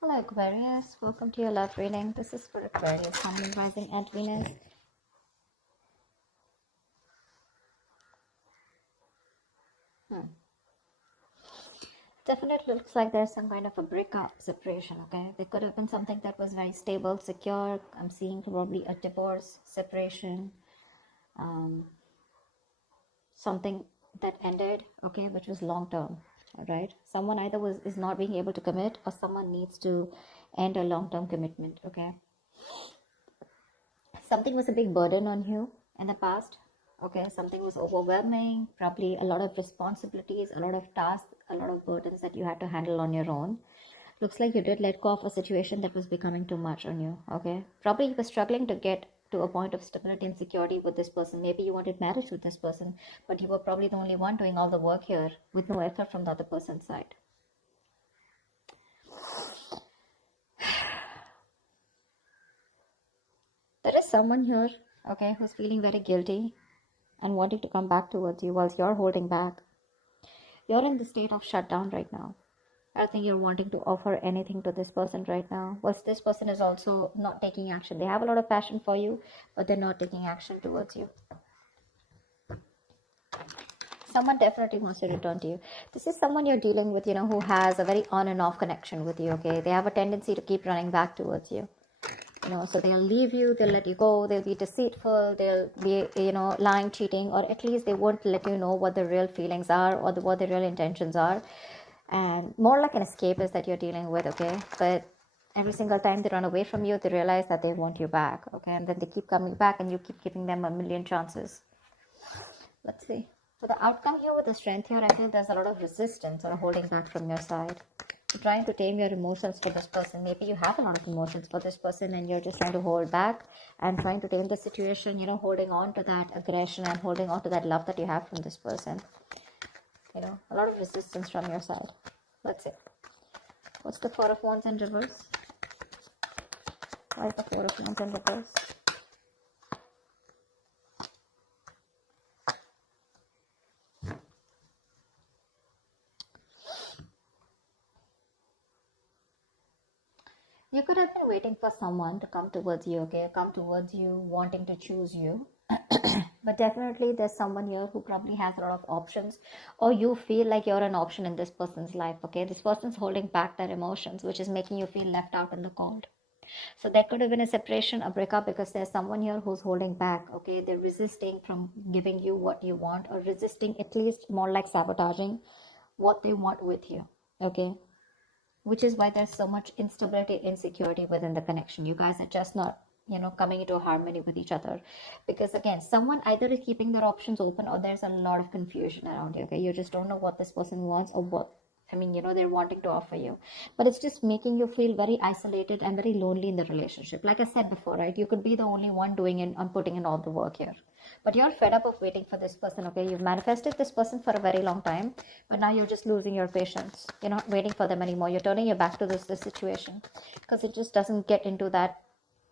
Hello Aquarius, welcome to your love reading. This is for Aquarius, Sun, Moon, Rising and Venus. Definitely looks like there's some kind of a breakup, separation, okay? There could have been something that was very stable, secure. I'm seeing probably a divorce, separation, something that ended, okay, which was long term, all right? Someone either is not being able to commit or someone needs to end a long term commitment, okay? Something was a big burden on you in the past, okay? Something was overwhelming, probably a lot of responsibilities, a lot of tasks, a lot of burdens that you had to handle on your own. Looks like you did let go of a situation that was becoming too much on you, okay? Probably you were struggling to get to a point of stability and security with this person. Maybe you wanted marriage with this person, but you were probably the only one doing all the work here with no effort from the other person's side. There is someone here, okay, who's feeling very guilty and wanting to come back towards you whilst you're holding back. You're in the state of shutdown right now. I don't think you're wanting to offer anything to this person right now. Whilst this person is also not taking action. They have a lot of passion for you, but they're not taking action towards you. Someone definitely wants to return to you. This is someone you're dealing with, who has a very on and off connection with you, okay? They have a tendency to keep running back towards you. So they'll leave you, they'll let you go, they'll be deceitful, they'll be, lying, cheating, or at least they won't let you know what the real feelings are or what the real intentions are. And more like an escapist that you're dealing with, okay? But every single time they run away from you, they realize that they want you back, okay? And then they keep coming back and you keep giving them a million chances. Let's see. For the outcome here with the strength here, I feel there's a lot of resistance or holding back from your side. You're trying to tame your emotions for this person. Maybe you have a lot of emotions for this person and you're just trying to hold back and trying to tame the situation, holding on to that aggression and holding on to that love that you have from this person. A lot of resistance from your side. Let's see. What's the Four of Wands in reverse? Why is the Four of Wands in reverse? You could have been waiting for someone to come towards you, okay? Come towards you, wanting to choose you. But definitely there's someone here who probably has a lot of options, or you feel like you're an option in this person's life, okay? This person's holding back their emotions, which is making you feel left out in the cold. So there could have been a separation, a breakup, because there's someone here who's holding back, okay? They're resisting from giving you what you want, or resisting, at least more like sabotaging what they want with you, okay? Which is why there's so much instability, insecurity within the connection. You guys are just not, coming into harmony with each other, because again, someone either is keeping their options open or there's a lot of confusion around you, okay? You just don't know what this person wants or what they're wanting to offer you, but it's just making you feel very isolated and very lonely in the relationship. Like I said before, right? You could be the only one doing it and putting in all the work here, but you're fed up of waiting for this person, okay? You've manifested this person for a very long time, but now you're just losing your patience. You're not waiting for them anymore. You're turning your back to this situation because it just doesn't get into that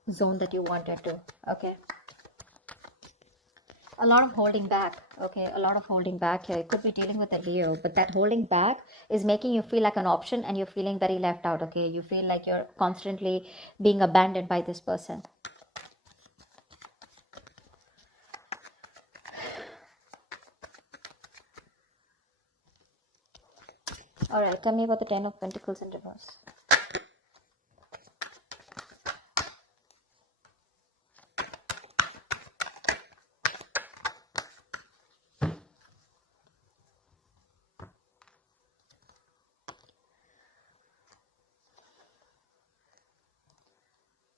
zone that you wanted to, okay? A lot of holding back, okay? A lot of holding back here. It could be dealing with a Leo, but that holding back is making you feel like an option and you're feeling very left out, okay? You feel like you're constantly being abandoned by this person. All right, tell me about the Ten of Pentacles in reverse.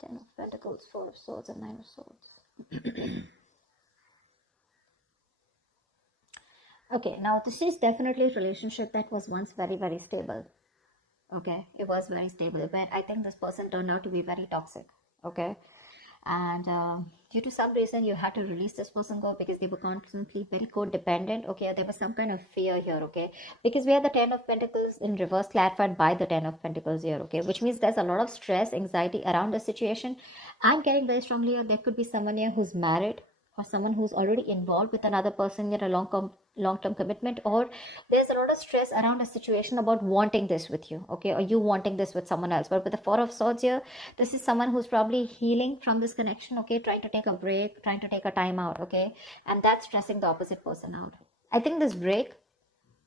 Ten of Pentacles, Four of Swords, and Nine of Swords. Okay, now this is definitely a relationship that was once very, very stable. Okay, it was very stable, but I think this person turned out to be very toxic. Okay, and due to some reason you had to release this person go because they were constantly very codependent. Okay, there was some kind of fear here. Okay, because we have the Ten of Pentacles in reverse clarified by the Ten of Pentacles here. Okay, which means there's a lot of stress, anxiety around the situation. I'm getting very strongly here there could be someone here who's married or someone who's already involved with another person in a long-term commitment, or there's a lot of stress around a situation about wanting this with you, okay, or you wanting this with someone else. But with the Four of Swords here, this is someone who's probably healing from this connection, okay, trying to take a break, trying to take a time out, okay, and that's stressing the opposite person out. I think this break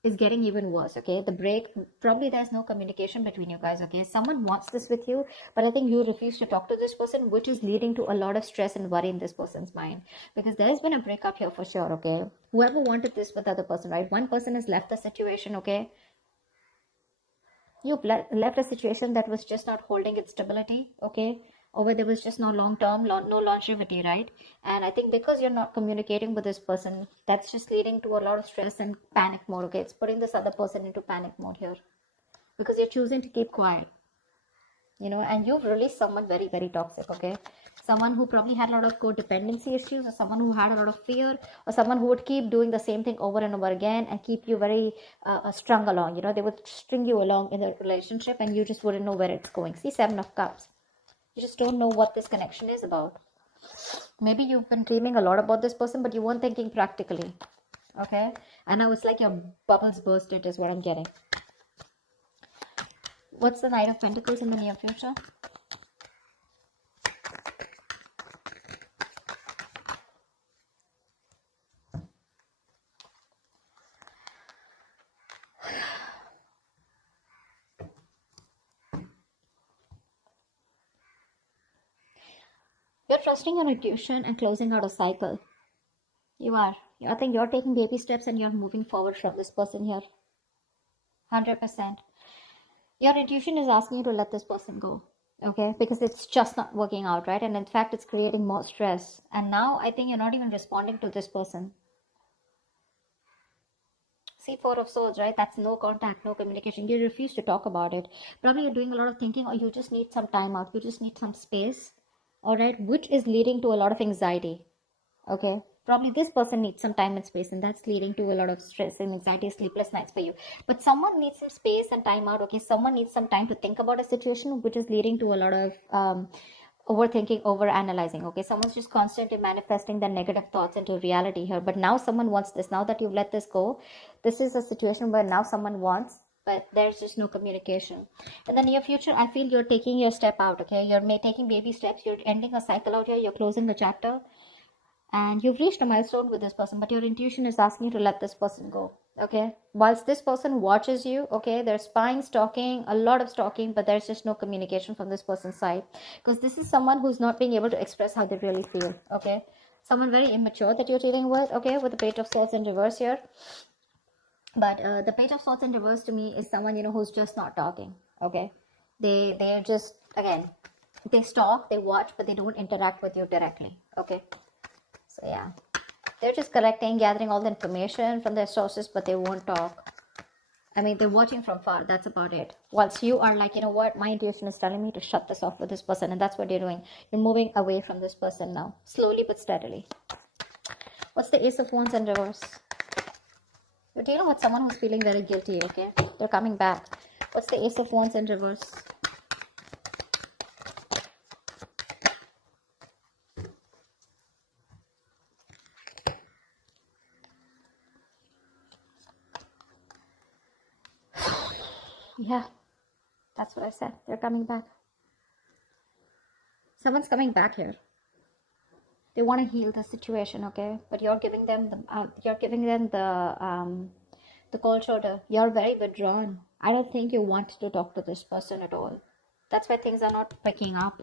is getting even worse, okay? The break, probably there's no communication between you guys, okay? Someone wants this with you, but I think you refuse to talk to this person, which is leading to a lot of stress and worry in this person's mind, because there's been a breakup here for sure, okay? Whoever wanted this with the other person, right? One person has left the situation, okay? You've left a situation that was just not holding its stability, okay? Or where there was just no long-term, no longevity, right? And I think because you're not communicating with this person, that's just leading to a lot of stress and panic mode, okay? It's putting this other person into panic mode here because you're choosing to keep quiet, you know, and you've released someone very, very toxic, okay? Someone who probably had a lot of codependency issues, or someone who had a lot of fear, or someone who would keep doing the same thing over and over again and keep you very strung along, you know, they would string you along in the relationship and you just wouldn't know where it's going. See, Seven of Cups. You just don't know what this connection is about. Maybe you've been dreaming a lot about this person, but you weren't thinking practically, okay? And now it's like your bubbles bursted is what I'm getting. What's the Knight of Pentacles in the near future? You're trusting your intuition and closing out a cycle. You are. I think you're taking baby steps and you're moving forward from this person here. 100%. Your intuition is asking you to let this person go, okay? Because it's just not working out, right? And in fact, it's creating more stress. And now I think you're not even responding to this person. See, Four of Swords, right? That's no contact, no communication. You refuse to talk about it. Probably you're doing a lot of thinking, or you just need some time out. You just need some space. All right, which is leading to a lot of anxiety, okay? Probably this person needs some time and space, and that's leading to a lot of stress and anxiety, sleepless nights for you. But someone needs some space and time out, okay? Someone needs some time to think about a situation, which is leading to a lot of overthinking, overanalyzing, okay? Someone's just constantly manifesting their negative thoughts into reality here. But now someone wants this. Now that you've let this go, this is a situation where now someone wants, but there's just no communication. In the near future, I feel you're taking your step out, okay? You're taking baby steps. You're ending a cycle out here. You're closing a chapter. And you've reached a milestone with this person, but your intuition is asking you to let this person go, okay? Whilst this person watches you, okay, there's spying, stalking, a lot of stalking, but there's just no communication from this person's side. Because this is someone who's not being able to express how they really feel, okay? Someone very immature that you're dealing with, okay? With the Page of Swords in reverse here. But the Page of Swords in reverse to me is someone, you know, who's just not talking, okay? They're just, again, they stalk, they watch, but they don't interact with you directly, okay? So yeah, they're just collecting, gathering all the information from their sources, but they won't talk. I mean, they're watching from far, that's about it. Whilst you are like, you know what, my intuition is telling me to shut this off with this person, and that's what you're doing. You're moving away from this person now, slowly but steadily. What's the Ace of Wands in reverse? You're dealing with someone who's feeling very guilty, okay? They're coming back. What's the Ace of Wands in reverse? Yeah, that's what I said. They're coming back. Someone's coming back here. They want to heal the situation, okay? But you're giving them the cold shoulder. You're very withdrawn. I don't think you want to talk to this person at all. That's why things are not picking up.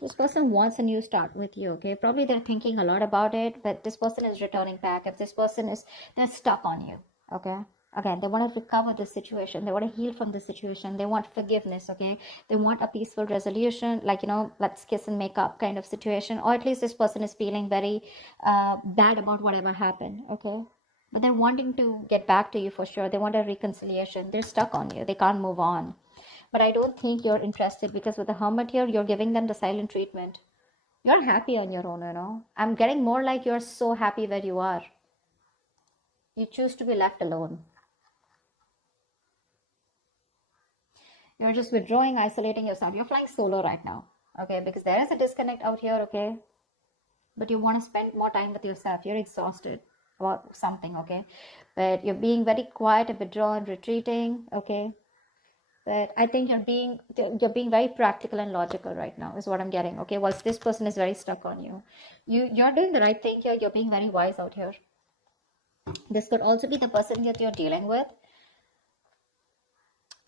This person wants a new start with you, okay? Probably they're thinking a lot about it, but this person is returning back. If this person is, they're stuck on you, okay? Again, they want to recover the situation. They want to heal from the situation. They want forgiveness, okay? They want a peaceful resolution, like, you know, let's kiss and make up kind of situation. Or at least this person is feeling very bad about whatever happened, okay? But they're wanting to get back to you for sure. They want a reconciliation. They're stuck on you. They can't move on. But I don't think you're interested, because with the Hermit here, you're giving them the silent treatment. You're happy on your own, you know? I'm getting more like you're so happy where you are. You choose to be left alone. You're just withdrawing, isolating yourself. You're flying solo right now, okay? Because there is a disconnect out here, okay? But you want to spend more time with yourself. You're exhausted. about something, okay? But you're being very quiet and withdrawn, retreating, okay? But I think you're being very practical and logical right now, is what I'm getting, okay? Whilst this person is very stuck on you. You're doing the right thing here. You're being very wise out here. This could also be the person that you're dealing with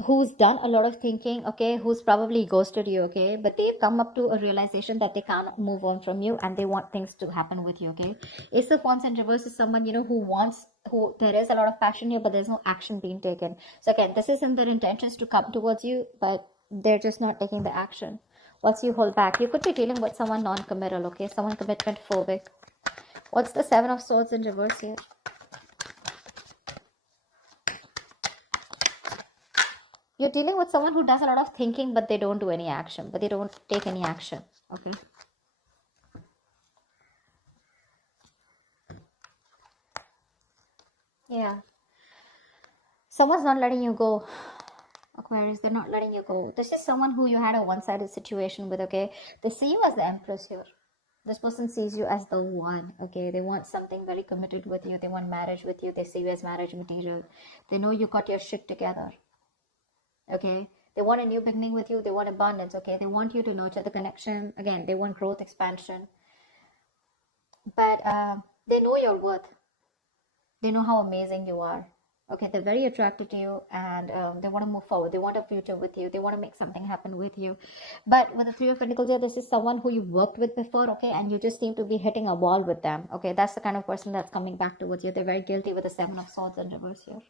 who's done a lot of thinking, okay, who's probably ghosted you, okay, but they've come up to a realization that they can't move on from you and they want things to happen with you, okay. Ace of Wands in reverse is someone, who there is a lot of passion here, but there's no action being taken. So again, this is in their intentions to come towards you, but they're just not taking the action. What's you hold back? You could be dealing with someone non-committal, okay, someone commitment phobic. What's the Seven of Swords in reverse here? You're dealing with someone who does a lot of thinking, but they don't do any action, but they don't take any action, okay? Yeah. Someone's not letting you go, Aquarius. They're not letting you go. This is someone who you had a one-sided situation with, okay? They see you as the Empress here. This person sees you as the one, okay? They want something very committed with you. They want marriage with you. They see you as marriage material. They know you got your shit together, okay? They want a new beginning with you. They want abundance, okay? They want you to nurture the connection. Again, they want growth, expansion. But they know your worth. They know how amazing you are. Okay, they're very attracted to you, and they want to move forward. They want a future with you. They want to make something happen with you. But with the Three of Pentacles here, this is someone who you've worked with before, okay? And you just seem to be hitting a wall with them, okay? That's the kind of person that's coming back towards you. They're very guilty with the Seven of Swords in reverse here.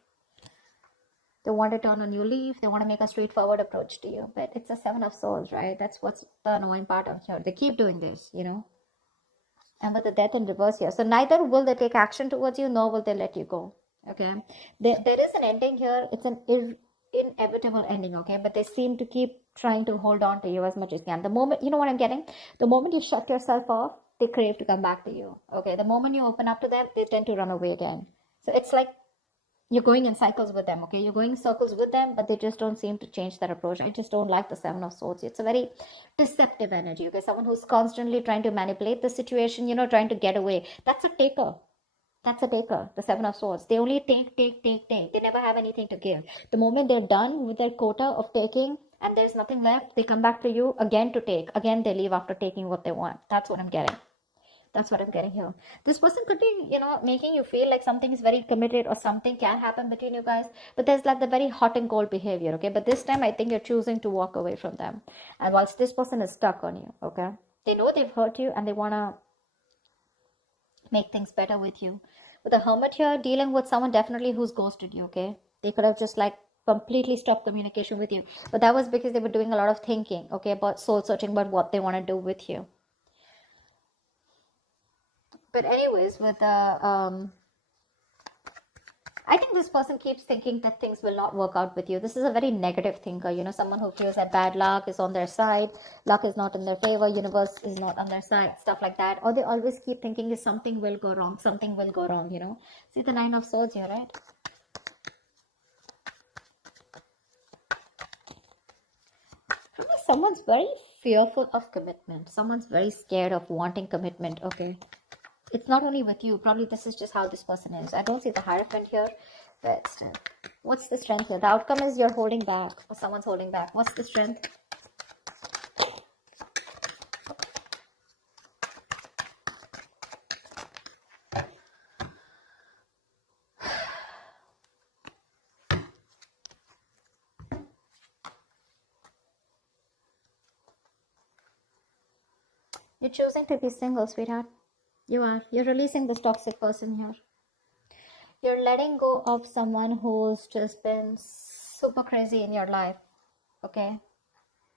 They want to turn a new leaf. They want to make a straightforward approach to you. But it's a Seven of Swords, right? That's what's the annoying part of here. They keep doing this, And with the Death in reverse here. So neither will they take action towards you, nor will they let you go. Okay. There is an ending here. It's an inevitable ending, okay? But they seem to keep trying to hold on to you as much as they can. The moment, you know what I'm getting? The moment you shut yourself off, they crave to come back to you. Okay. The moment you open up to them, they tend to run away again. So it's like you're going in cycles with them, okay? You're going in circles with them, but they just don't seem to change their approach. I just don't like the Seven of Swords. It's a very deceptive energy, okay? Someone who's constantly trying to manipulate the situation, trying to get away. That's a taker. That's a taker, the Seven of Swords. They only take. They never have anything to give. The moment they're done with their quota of taking and there's nothing left, they come back to you again to take. Again, they leave after taking what they want. That's what I'm getting. That's what I'm getting here. This person could be, making you feel like something is very committed or something can happen between you guys. But there's like the very hot and cold behavior, okay? But this time I think you're choosing to walk away from them. And whilst this person is stuck on you, okay? They know they've hurt you and they want to make things better with you. With the Hermit here, dealing with someone definitely who's ghosted you, okay? They could have just like completely stopped communication with you. But that was because they were doing a lot of thinking, okay, about soul searching, about what they want to do with you. But anyways, with the I think this person keeps thinking that things will not work out with you. This is a very negative thinker, someone who feels that bad luck is on their side, luck is not in their favor, universe is not on their side, stuff like that. Or they always keep thinking is something will go wrong, something will go wrong, See the Nine of Swords here, right? Someone's very fearful of commitment. Someone's very scared of wanting commitment, okay? It's not only with you. Probably this is just how this person is. I don't see the Hierophant here, but still. What's the strength here? The outcome is you're holding back, or someone's holding back. What's the strength? You're choosing to be single, sweetheart. You are. You're releasing this toxic person here. You're letting go of someone who's just been super crazy in your life. Okay?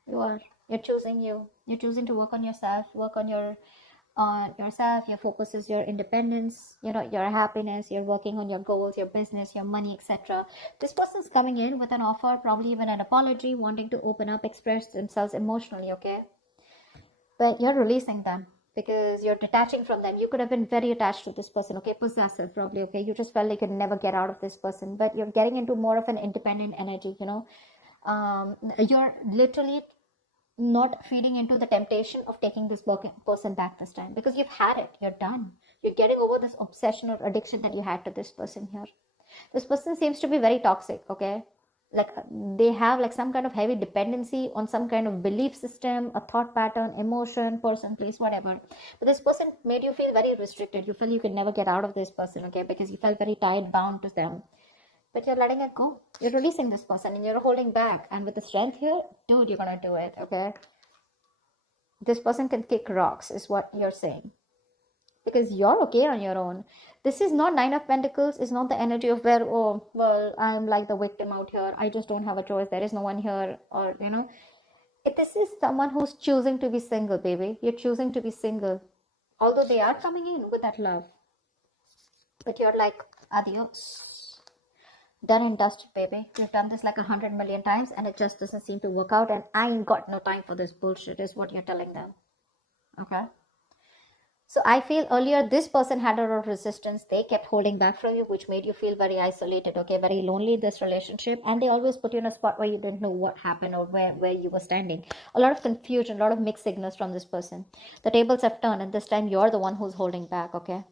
You are. You're choosing you. You're choosing to work on yourself, work on yourself. Your focus is your independence, your happiness. You're working on your goals, your business, your money, etc. This person's coming in with an offer, probably even an apology, wanting to open up, express themselves emotionally, okay? But you're releasing them because you're detaching from them. You could have been very attached to this person, okay? Possessive, probably, okay? You just felt like you'd never get out of this person, but you're getting into more of an independent energy, You're literally not feeding into the temptation of taking this person back this time because you've had it. You're done. You're getting over this obsession or addiction that you had to this person here. This person seems to be very toxic, okay? Like they have like some kind of heavy dependency on some kind of belief system, a thought pattern, emotion, person, place, whatever. But this person made you feel very restricted. You felt you could never get out of this person, okay? Because you felt very tied, bound to them. But you're letting it go. You're releasing this person and you're holding back. And with the strength here, dude, you're gonna do it, okay? This person can kick rocks, is what you're saying. Because you're okay on your own. This is not Nine of Pentacles. It's not the energy of where, oh, well, I'm like the victim out here. I just don't have a choice. There is no one here. Or, you know, this is someone who's choosing to be single, baby. You're choosing to be single. Although they are coming in with that love. But you're like, adios. Done and dusted, baby. You've done this like 100 million times and it just doesn't seem to work out. And I ain't got no time for this bullshit, is what you're telling them. Okay? So I feel earlier this person had a lot of resistance. They kept holding back from you, which made you feel very isolated, okay, very lonely in this relationship. And they always put you in a spot where you didn't know what happened or where you were standing. A lot of confusion, a lot of mixed signals from this person. The tables have turned and this time you're the one who's holding back, okay?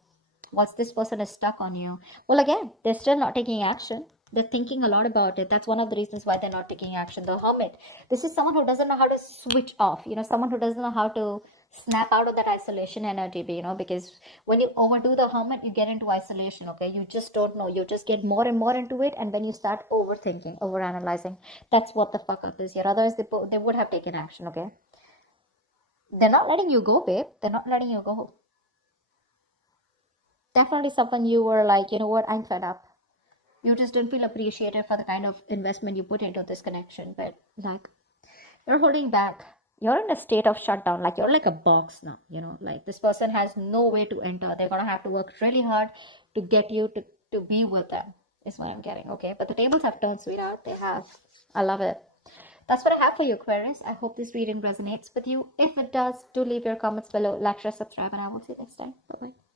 Once this person is stuck on you, well, again, they're still not taking action. They're thinking a lot about it. That's one of the reasons why they're not taking action. The Hermit. This is someone who doesn't know how to switch off. You know, someone who doesn't know how to snap out of that isolation energy, you know, because when you overdo the Hermit, you get into isolation, okay? You just don't know. You just get more and more into it. And when you start overthinking, overanalyzing, that's what the fuck up is here. Otherwise, they would have taken action, okay? They're not letting you go, babe. They're not letting you go. Definitely someone you were like, you know what, I'm fed up. You just didn't feel appreciated for the kind of investment you put into this connection. But like, you're holding back. You're in a state of shutdown. Like you're like a box now, you know, like this person has no way to enter. They're going to have to work really hard to get you to be with them, is what I'm getting. Okay. But the tables have turned, sweetheart. They have. I love it. That's what I have for you, Aquarius. I hope this reading resonates with you. If it does, do leave your comments below. Like, share, subscribe, and I will see you next time. Bye-bye.